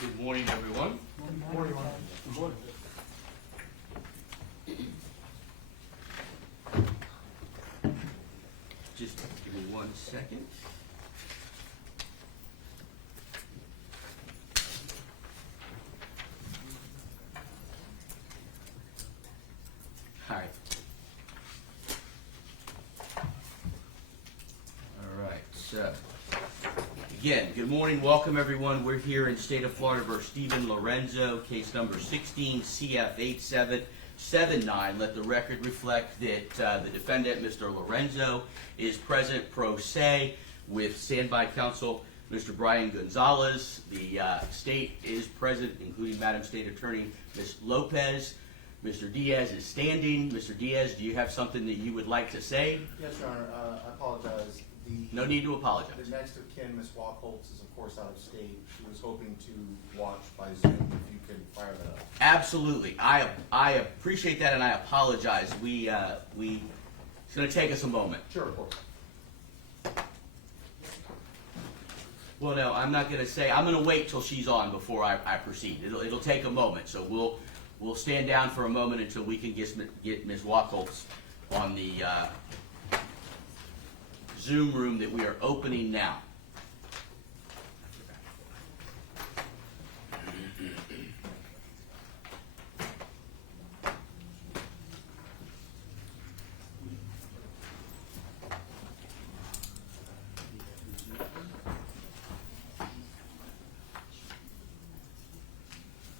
Good morning, everyone. Good morning. Good morning. Just give me 1 second. All right. All right, so again, good morning, welcome everyone. We're here in State of Florida versus Steven Lorenzo, case number 16 CF 8779. Let the record reflect that the defendant, Mr. Lorenzo, is present pro se with standby counsel, Mr. Brian Gonzalez. The state is present, including Madam State Attorney, Ms. Lopez. Mr. Diaz is standing. Mr. Diaz, do you have something that you would like to say? Yes, Your Honor. I apologize. No need to apologize. The next of kin, Ms. Waccholtz, is of course out of state. She was hoping to watch by Zoom. If you can fire that up. Absolutely. I appreciate that, and I apologize. It's going to take us a moment. Sure, of course. Well, no, I'm not going to say. I'm going to wait till she's on before I proceed. It'll take a moment, so we'll stand down for a moment until we can get Ms. Waccholtz on the Zoom room that we are opening now.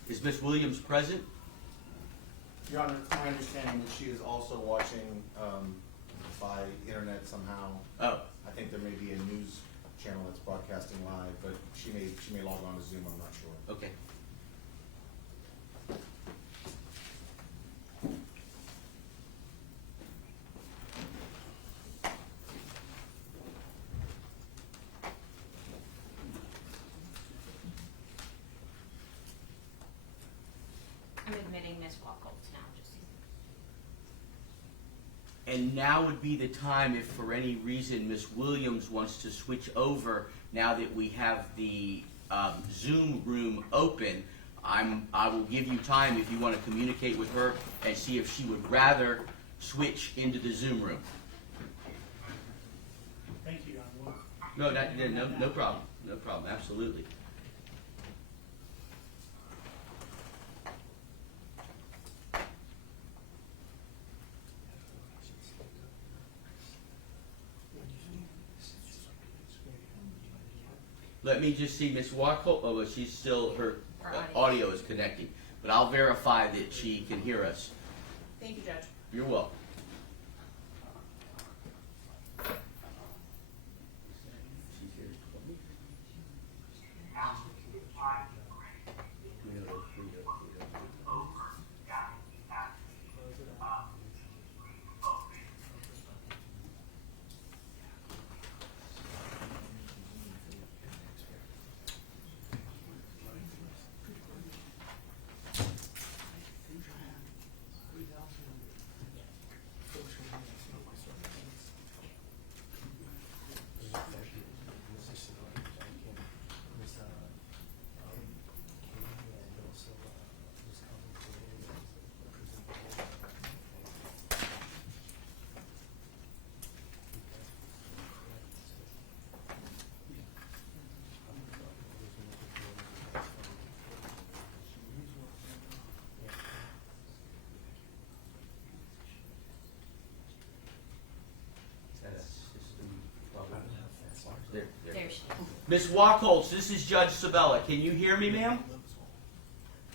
Is Ms. Williams present? Your Honor, it's my understanding that she is also watching by internet somehow. Oh, I think there may be a news channel that's broadcasting live, but she may log on to Zoom. I'm not sure. okay. I'm admitting Ms. Waccholtz now, just so you And now would be the time if for any reason Ms. Williams wants to switch over now that we have the Zoom room open. I will give you time if you want to communicate with her and see if she would rather switch into the Zoom room. Thank you, Your Honor. No problem. No problem. Absolutely. Let me just see Ms. Waccholtz. Oh, well, she's still, her audio is connecting. But I'll verify that she can hear us. Thank you, Judge. You're welcome. There she is. Ms. Waccholtz, this is Judge Sabella. Can you hear me, ma'am?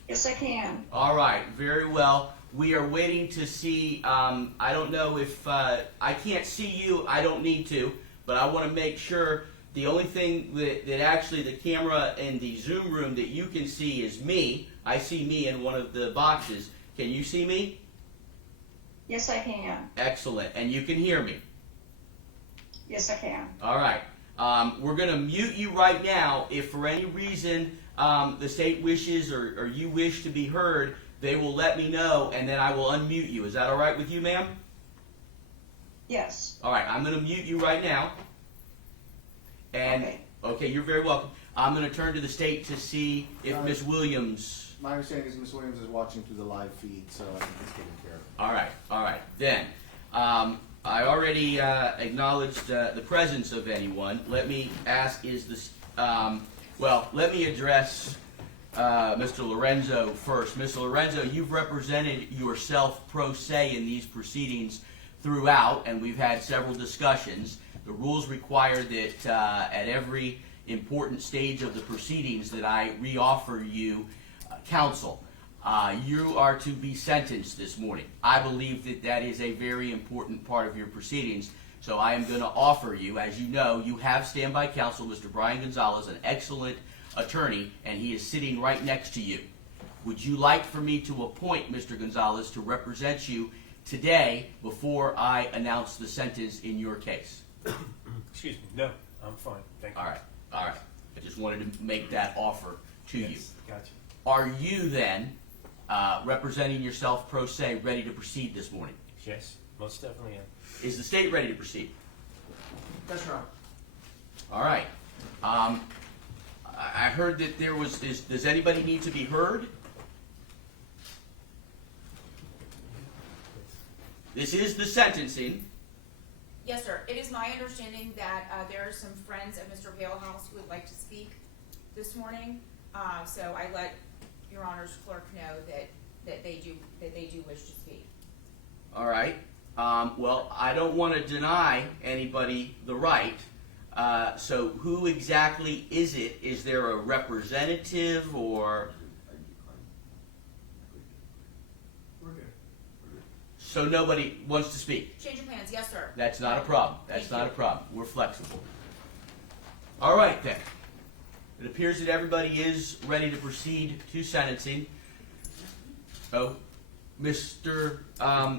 Yes, I can. All right, very well. We are waiting to see, I don't know if, I can't see you, I don't need to, but I want to make sure the only thing that actually the camera in the Zoom room that you can see is me. I see me in one of the boxes. Can you see me? Yes, I can. Excellent. And you can hear me? Yes, I can. All right. We're going to mute you right now. If for any reason the state wishes or you wish to be heard, they will let me know, and then I will unmute you. Is that all right with you, ma'am? Yes. All right. I'm going to mute you right now. And Okay. okay, you're very welcome. I'm going to turn to the state to see if Ms. Williams. My understanding is Ms. Williams is watching through the live feed, so I think it's taken care of. All right. Then, I already acknowledged the presence of anyone. Let me ask, is this, let me address Mr. Lorenzo first. Mr. Lorenzo, you've represented yourself pro se in these proceedings throughout, and we've had several discussions. The rules require that at every important stage of the proceedings that I reoffer you counsel. You are to be sentenced this morning. I believe that that is a very important part of your proceedings, so I am going to offer you, as you know, you have standby counsel, Mr. Brian Gonzalez, an excellent attorney, and he is sitting right next to you. Would you like for me to appoint Mr. Gonzalez to represent you today before I announce the sentence in your case? Excuse me, no, I'm fine, thank you. All right. I just wanted to make that offer to you. Yes, gotcha. Are you then, representing yourself pro se, ready to proceed this morning? Yes, most definitely am. Is the state ready to proceed? That's right. All right. I heard that there was, does anybody need to be heard? This is the sentencing. Yes, sir. It is my understanding that there are some friends of Mr. Galehouse who would like to speak this morning. So I let Your Honor's clerk know that they do wish to speak. All right. Well, I don't want to deny anybody the right. So who exactly is it? Is there a representative or? So nobody wants to speak? Change of plans, yes, sir. That's not a problem. That's Thank not you. a problem. We're flexible. All right, then. It appears that everybody is ready to proceed to sentencing. Oh, Mr.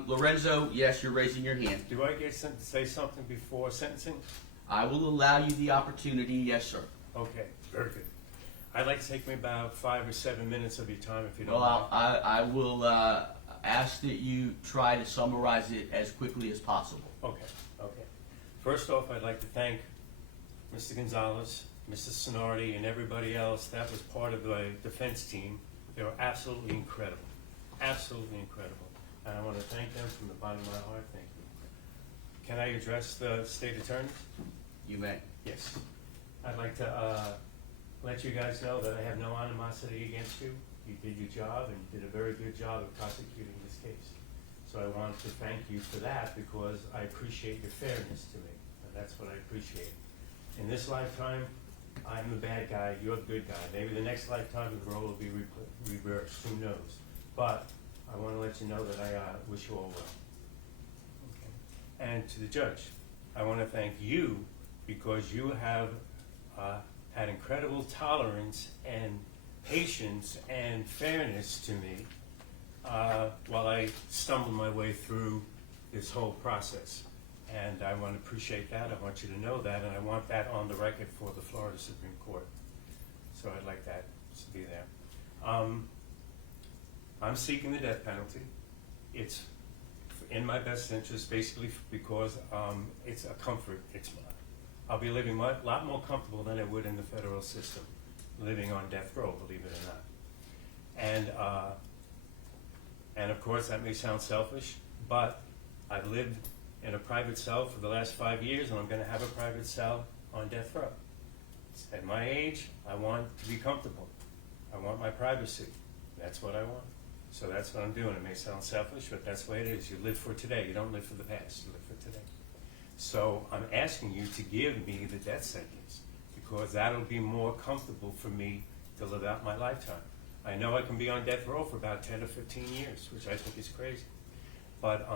Lorenzo, yes, you're raising your hand. Do I get to say something before sentencing? I will allow you the opportunity, yes, sir. Okay, very good. I'd like to take me about 5 or 7 minutes of your time if you don't Well, mind. I will ask that you try to summarize it as quickly as possible. Okay. First off, I'd like to thank Mr. Gonzalez, Mr. Sonardi, and everybody else that was part of the defense team. They were absolutely incredible. Absolutely incredible. And I want to thank them from the bottom of my heart. Thank you. Can I address the state attorneys? You may. Yes. I'd like to let you guys know that I have no animosity against you. You did your job, and you did a very good job of prosecuting this case. So I wanted to thank you for that because I appreciate your fairness to me, and that's what I appreciate. In this lifetime, I'm the bad guy, you're the good guy. Maybe the next lifetime the role will be reversed, who knows? But I want to let you know that I wish you all well. Okay. And to the judge, I want to thank you because you have had incredible tolerance and patience and fairness to me while I stumbled my way through this whole process. And I want to appreciate that. I want you to know that, and I want that on the record for the Florida Supreme Court. So I'd like that to be there. I'm seeking the death penalty. It's in my best interest, basically because it's a comfort. I'll be living a lot more comfortable than I would in the federal system, living on death row, believe it or not. And of course that may sound selfish, but I've lived in a private cell for the last 5 years, and I'm going to have a private cell on death row. At my age, I want to be comfortable. I want my privacy. That's what I want. So that's what I'm doing. It may sound selfish, but that's the way it is. You live for today. You don't live for the past. You live for today. So I'm asking you to give me the death sentence because that'll be more comfortable for me to live out my lifetime. I know I can be on death row for about 10 or 15 years, which I think is crazy. But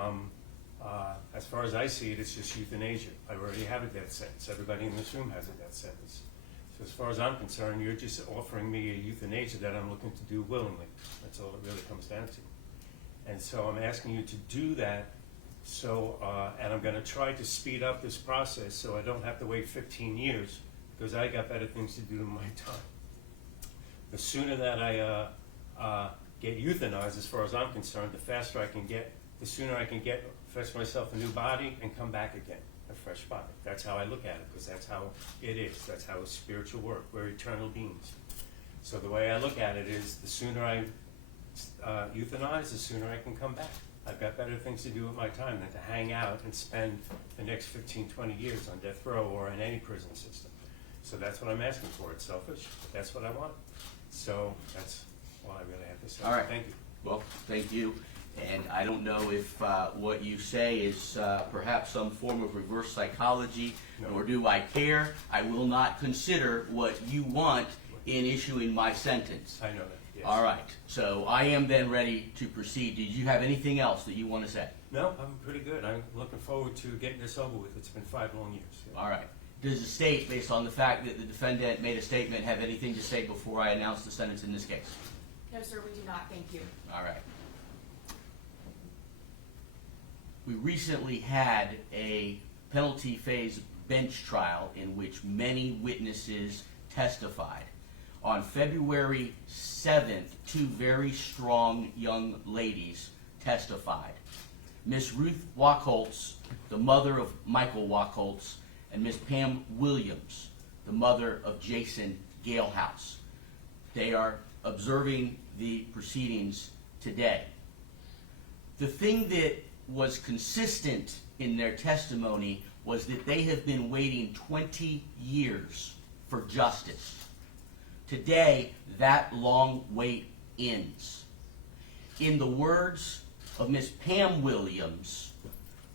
as far as I see it, it's just euthanasia. I already have a death sentence. Everybody in this room has a death sentence. So as far as I'm concerned, you're just offering me a euthanasia that I'm looking to do willingly. That's all it really comes down to. And so I'm asking you to do that. So, and I'm going to try to speed up this process so I don't have to wait 15 years because I got better things to do in my time. The sooner that I get euthanized, as far as I'm concerned, the faster I can get, the sooner I can get, fetch myself a new body and come back again. fresh body. That's how I look at it, because that's how it is. That's how it's spiritual work. We're eternal beings. So the way I look at it is, the sooner I euthanize, the sooner I can come back. I've got better things to do with my time than to hang out and spend the next 15, 20 years on death row or in any prison system. So that's what I'm asking for. It's selfish, but that's what I want. So that's all I really have to say. All right. Thank you. Well, thank you. And I don't know if what you say is perhaps some form of reverse psychology, No. nor do I care. I will not consider what you want in issuing my sentence. I know that, yes. All right. So I am then ready to proceed. Did you have anything else that you want to say? No, I'm pretty good. I'm looking forward to getting this over with. It's been 5 long years. Yeah. All right. Does the state, based on the fact that the defendant made a statement, have anything to say before I announce the sentence in this case? No, sir, we do not, thank you. All right. We recently had a penalty phase bench trial in which many witnesses testified. On February 7th, 2 very strong young ladies testified. Miss Ruth Waccholtz, the mother of Michael Waccholtz, and Miss Pam Williams, the mother of Jason Galehouse. They are observing the proceedings today. The thing that was consistent in their testimony was that they have been waiting 20 years for justice. Today, that long wait ends. In the words of Miss Pam Williams,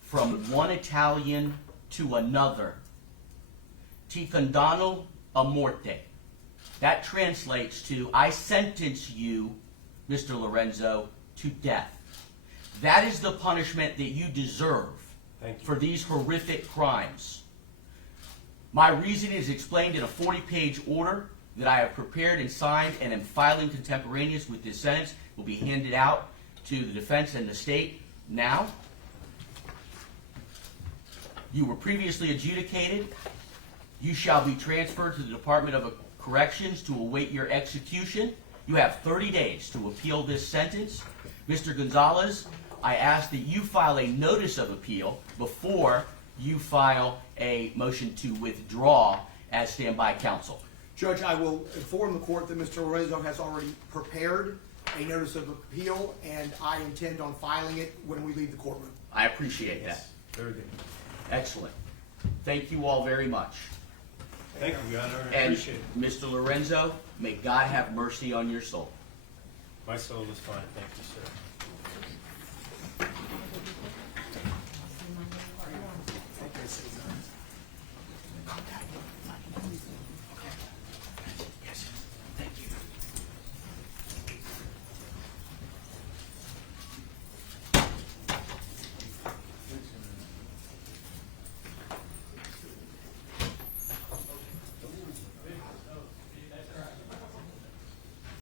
from one Italian to another, ti condanno a morte. That translates to, I sentence you, Mr. Lorenzo, to death. That is the punishment that you deserve Thank you. for these horrific crimes. My reasoning is explained in a 40-page order that I have prepared and signed and am filing contemporaneous with this sentence. Will be handed out to the defense and the state now. You were previously adjudicated. You shall be transferred to the Department of Corrections to await your execution. You have 30 days to appeal this sentence. Mr. Gonzalez, I ask that you file a notice of appeal before you file a motion to withdraw as standby counsel. Judge, I will inform the court that Mr. Lorenzo has already prepared a notice of appeal, and I intend on filing it when we leave the courtroom. I appreciate that. Very good. Excellent. Thank you all very much. Thank you, Your Honor. I And appreciate it. Mr. Lorenzo, may God have mercy on your soul. My soul is fine. Thank you, sir.